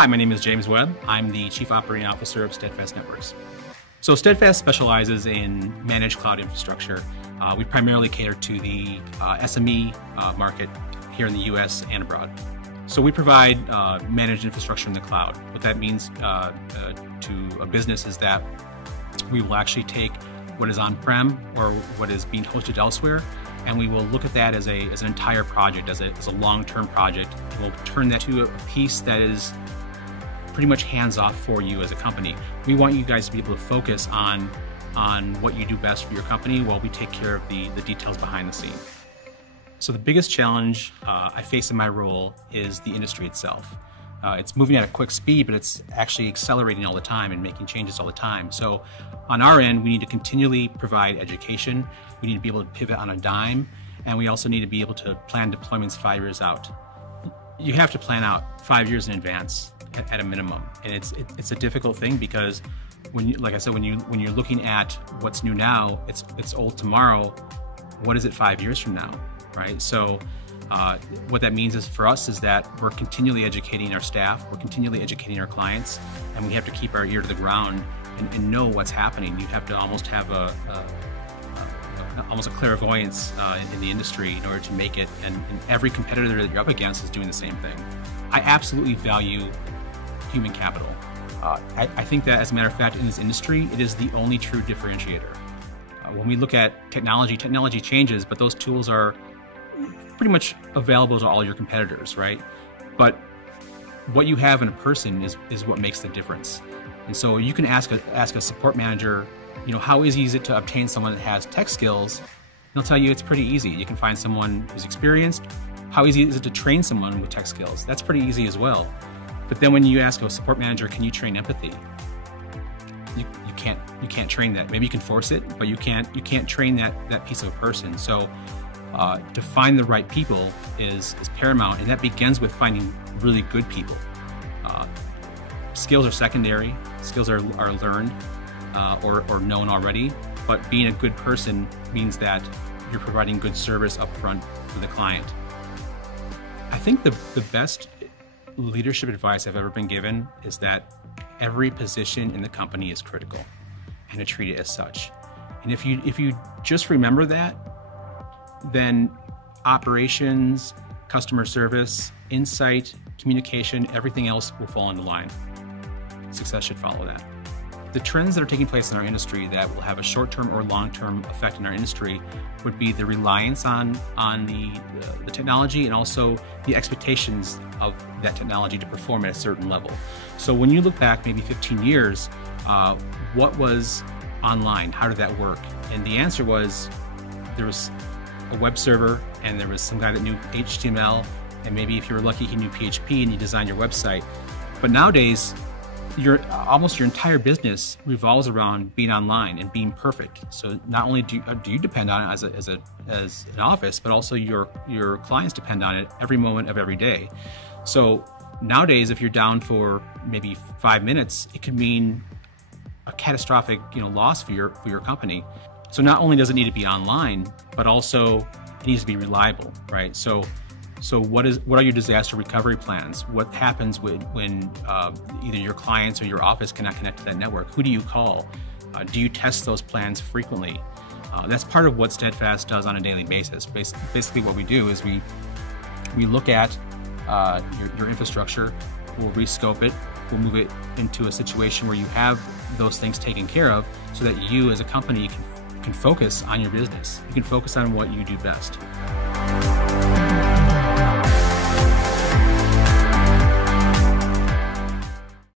Hi, my name is James Webb. I'm the Chief Operating Officer of Steadfast Networks. So Steadfast specializes in managed cloud infrastructure. We primarily cater to the SME market here in the US and abroad. So we provide managed infrastructure in the cloud. What that means to a business is that we will actually take what is on-prem or what is being hosted elsewhere, and we will look at that as an entire project, as a long-term project, and we'll turn that to a piece that is pretty much hands-off for you as a company. We want you guys to be able to focus on what you do best for your company while we take care of the details behind the scene. So the biggest challenge I face in my role is the industry itself. It's moving at a quick speed, but it's actually accelerating all the time and making changes all the time. So on our end, we need to continually provide education. We need to be able to pivot on a dime, and we also need to be able to plan deployments 5 years out. You have to plan out 5 years in advance at a minimum, and it's a difficult thing because like I said, when you're looking at what's new now, it's old tomorrow. What is it 5 years from now, right? So what that means is for us is that we're continually educating our staff, we're continually educating our clients, and we have to keep our ear to the ground and know what's happening. You have to almost have almost a clairvoyance in the industry in order to make it, and every competitor that you're up against is doing the same thing. I absolutely value human capital. I think that, as a matter of fact, in this industry, it is the only true differentiator. When we look at technology changes, but those tools are pretty much available to all your competitors, right? But what you have in a person is what makes the difference. And so you can ask a support manager, how easy is it to obtain someone that has tech skills? And they'll tell you it's pretty easy. You can find someone who's experienced. How easy is it to train someone with tech skills? That's pretty easy as well. But then when you ask a support manager, can you train empathy? You can't train that. Maybe you can force it, but you can't train that piece of a person. So to find the right people is paramount, and that begins with finding really good people. Skills are secondary. Skills are learned or known already, but being a good person means that you're providing good service up front for the client. I think the best leadership advice I've ever been given is that every position in the company is critical, and to treat it as such. And if you just remember that, then operations, customer service, insight, communication, everything else will fall into line. Success should follow that. The trends that are taking place in our industry that will have a short-term or long-term effect in our industry would be the reliance on the technology, and also the expectations of that technology to perform at a certain level. So when you look back maybe 15 years, what was online? How did that work? And the answer was there was a web server, and there was some guy that knew HTML, and maybe if you were lucky he knew PHP, and you designed your website. But nowadays, almost your entire business revolves around being online and being perfect. So not only do you depend on it as an office, but also your clients depend on it every moment of every day. So nowadays, if you're down for maybe 5 minutes, it could mean a catastrophic loss for your company. So not only does it need to be online, but also it needs to be reliable, right? So what are your disaster recovery plans? What happens when either your clients or your office cannot connect to that network? Who do you call? Do you test those plans frequently? That's part of what Steadfast does on a daily basis. Basically what we do is we look at your infrastructure, we'll rescope it, we'll move it into a situation where you have those things taken care of so that you as a company can focus on your business. You can focus on what you do best.